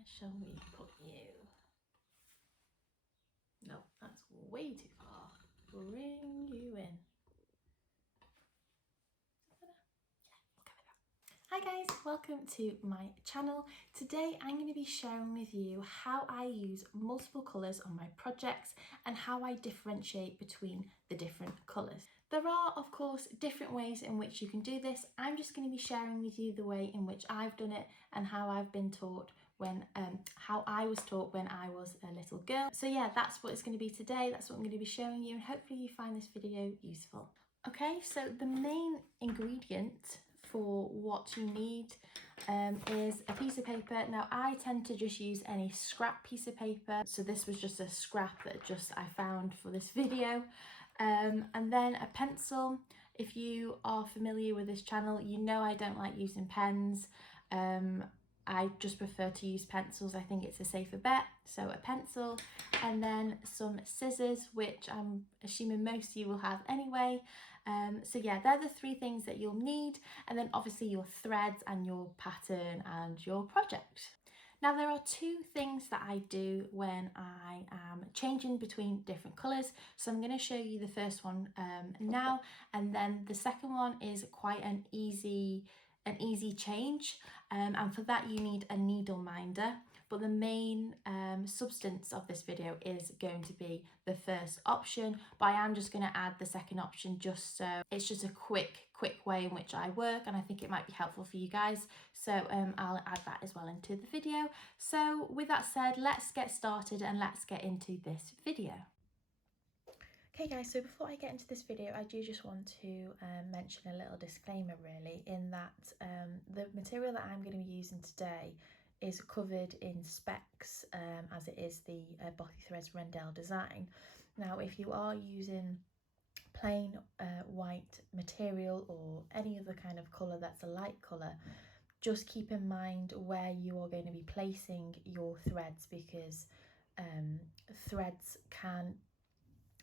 Where shall we put you? No, that's way too far. Bring you in. Hi guys, welcome to my channel. Today I'm going to be sharing with you how I use multiple colours on my projects and how I differentiate between the different colours. There are of course different ways in which you can do this. I'm just going to be sharing with you the way in which I've done it and how I've been taught when how I was taught when I was a little girl. So yeah, that's what it's going to be today. That's what I'm going to be showing you, and hopefully you find this video useful. Okay, so the main ingredient for what you need is a piece of paper. Now I tend to just use any scrap piece of paper, so this was just a scrap that I found for this video, and then a pencil. If you are familiar with this channel, you know I don't like using pens. I just prefer to use pencils. I think it's a safer bet. So a pencil, and then some scissors, which I'm assuming most of you will have anyway. So yeah, they're the three things that you'll need. And then obviously your threads and your pattern and your project. Now there are two things that I do when I am changing between different colours. So I'm going to show you the first one now, and then the second one is quite an easy change, and for that you need a needle minder, but the main substance of this video is going to be the first option, but I am just going to add the second option just so it's just a quick way in which I work, and I think it might be helpful for you guys, so I'll add that as well into the video. So with that said, let's get started and let's get into this video. Okay guys, so before I get into this video, I do just want to mention a little disclaimer really, in that the material that I'm going to be using today is covered in specs, as it is the Bothy Threads Rendell design. Now if you are using plain white material or any other kind of colour that's a light colour, just keep in mind where you are going to be placing your threads, because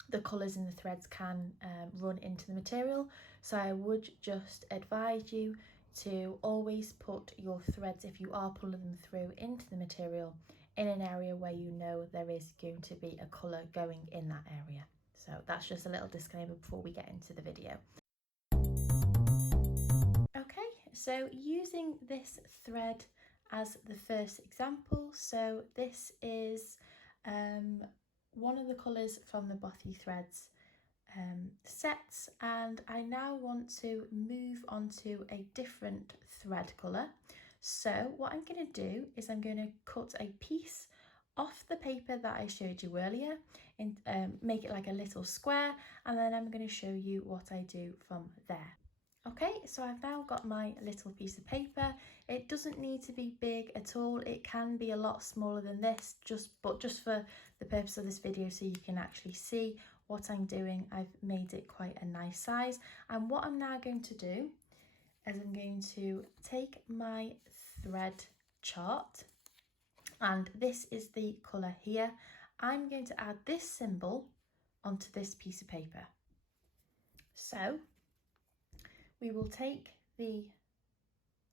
the colours in the threads can run into the material. So I would just advise you to always put your threads, if you are pulling them through into the material, in an area where you know there is going to be a colour going in that area. So that's just a little disclaimer before we get into the video. Okay, so using this thread as the first example, so this is one of the colours from the Bothy Threads sets, and I now want to move on to a different thread colour. So what I'm going to do is I'm going to cut a piece off the paper that I showed you earlier and make it like a little square, and then I'm going to show you what I do from there. Okay, so I've now got my little piece of paper. It doesn't need to be big at all. It can be a lot smaller than this, but just for the purpose of this video, so you can actually see what I'm doing, I've made it quite a nice size. And what I'm now going to do is I'm going to take my thread chart, and this is the colour here. I'm going to add this symbol onto this piece of paper. So we will take the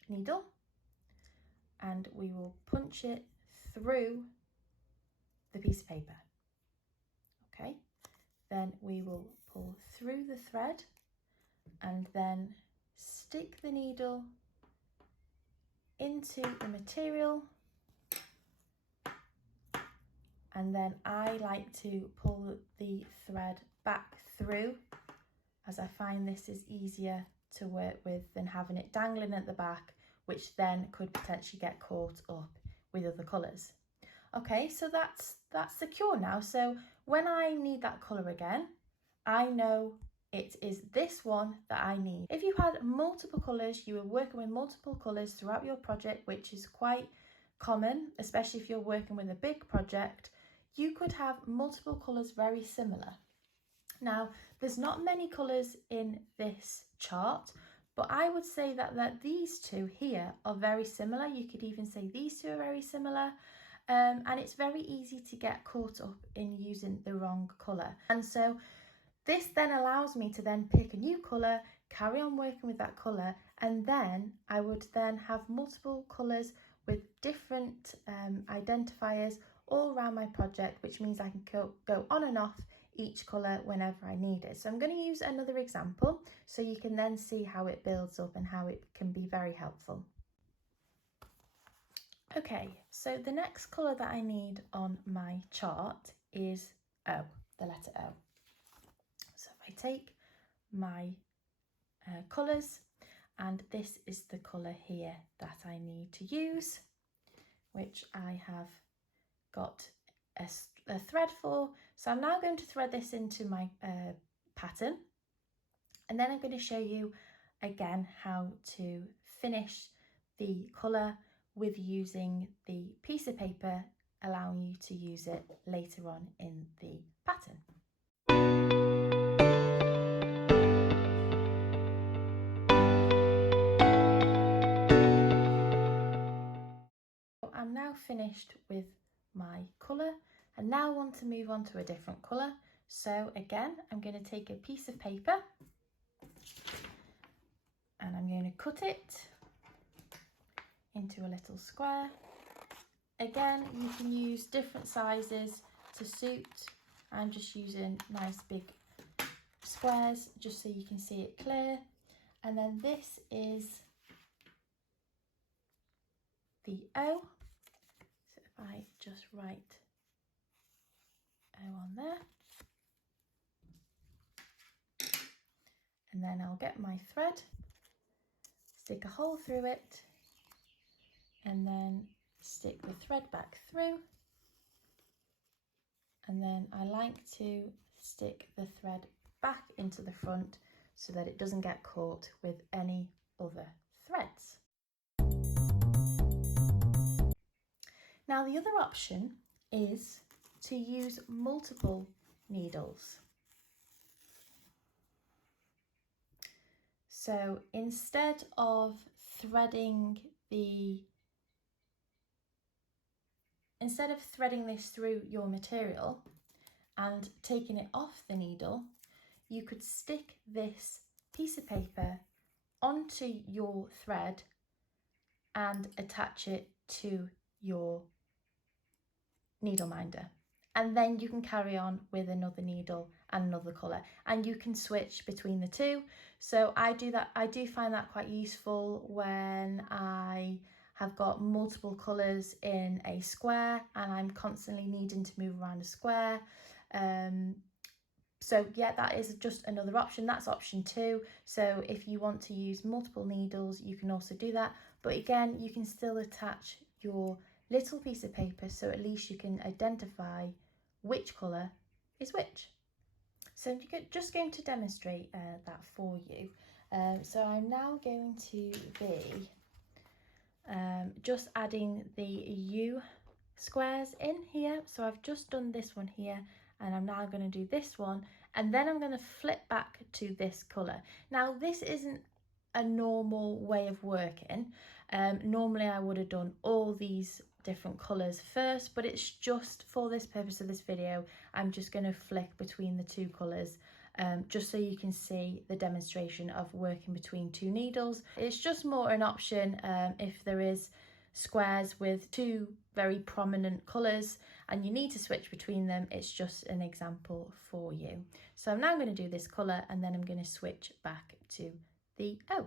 needle and we will punch it through the piece of paper. Okay, then we will pull through the thread and then stick the needle into the material, and then I like to pull the thread back through, as I find this is easier to work with than having it dangling at the back, which then could potentially get caught up with other colours. Okay, so that's secure now. So when I need that colour again, I know it is this one that I need. If you had multiple colours, you were working with multiple colours throughout your project, which is quite common, especially if you're working with a big project, you could have multiple colours very similar. Now, there's not many colours in this chart, but I would say that these two here are very similar. You could even say these two are very similar. And it's very easy to get caught up in using the wrong colour. And so this then allows me to then pick a new colour, carry on working with that colour, and then I would then have multiple colours with different identifiers all around my project, which means I can go on and off each colour whenever I need it. So I'm going to use another example so you can then see how it builds up and how it can be very helpful. Okay, so the next colour that I need on my chart is O, the letter O. So if I take my colours, and this is the colour here that I need to use, which I have got a thread for. So I'm now going to thread this into my pattern, and then I'm going to show you again how to finish the colour with using the piece of paper, allowing you to use it later on in the pattern. I'm now finished with my colour and now want to move on to a different colour. So again, I'm going to take a piece of paper and I'm going to cut it into a little square. Again, you can use different sizes to suit. I'm just using nice big squares just so you can see it clear. And then this is the O. So if I just write O on there. And then I'll get my thread, stick a hole through it, and then stick the thread back through. And then I like to stick the thread back into the front so that it doesn't get caught with any other threads. Now the other option is to use multiple needles. So instead of threading this through your material and taking it off the needle, you could stick this piece of paper onto your thread and attach it to your needle minder. And then you can carry on with another needle and another colour, and you can switch between the two. So I do that. I do find that quite useful when I have got multiple colours in a square and I'm constantly needing to move around a square. So yeah, that is just another option. That's option 2. So if you want to use multiple needles, you can also do that. But again, you can still attach your little piece of paper so at least you can identify which colour is which. So you're just going to demonstrate that for you. So I'm now going to be just adding the U squares in here. So I've just done this one here and I'm now going to do this one, and then I'm going to flip back to this colour. Now this isn't a normal way of working. Normally I would have done all these different colours first, but it's just for this purpose of this video, I'm just going to flick between the two colours just so you can see the demonstration of working between two needles. It's just more an option if there is squares with two very prominent colours and you need to switch between them. It's just an example for you. So I'm now going to do this colour and then I'm going to switch back to the O.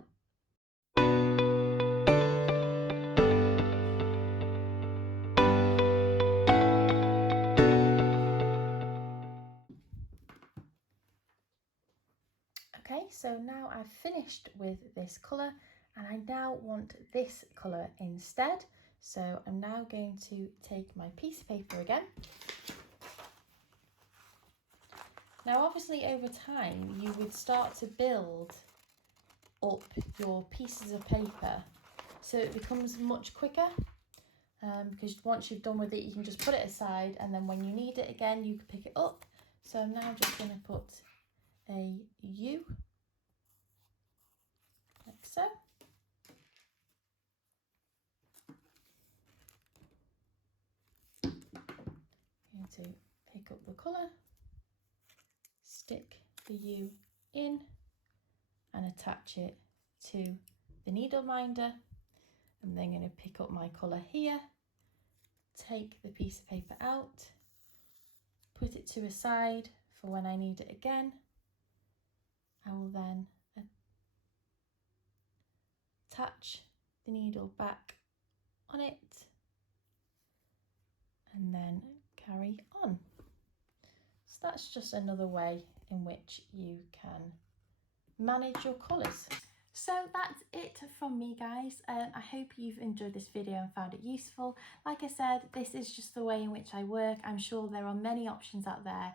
Okay, so now I've finished with this colour and I now want this colour instead. So I'm now going to take my piece of paper again. Now obviously over time you would start to build up your pieces of paper so it becomes much quicker, because once you've done with it you can just put it aside and then when you need it again you can pick it up. So I'm now just going to put a U like so. I'm going to pick up the colour, stick the U in and attach it to the needle minder, I'm then going to pick up my colour here, take the piece of paper out, put it to a side for when I need it again. I will then attach the needle back on it and then carry on. So that's just another way in which you can manage your colours. So that's it from me, guys. I hope you've enjoyed this video and found it useful. Like I said, this is just the way in which I work. I'm sure there are many options out there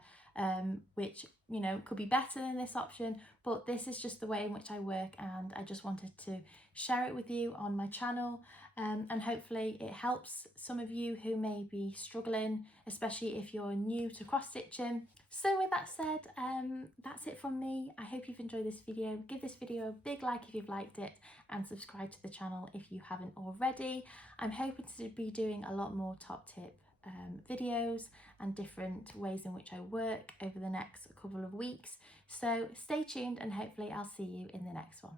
which, you know, could be better than this option, but this is just the way in which I work, and I just wanted to share it with you on my channel, and hopefully it helps some of you who may be struggling, especially if you're new to cross stitching. So with that said, that's it from me. I hope you've enjoyed this video. Give this video a big like if you've liked it, and subscribe to the channel if you haven't already. I'm hoping to be doing a lot more top tip videos and different ways in which I work over the next couple of weeks. So stay tuned, and hopefully I'll see you in the next one.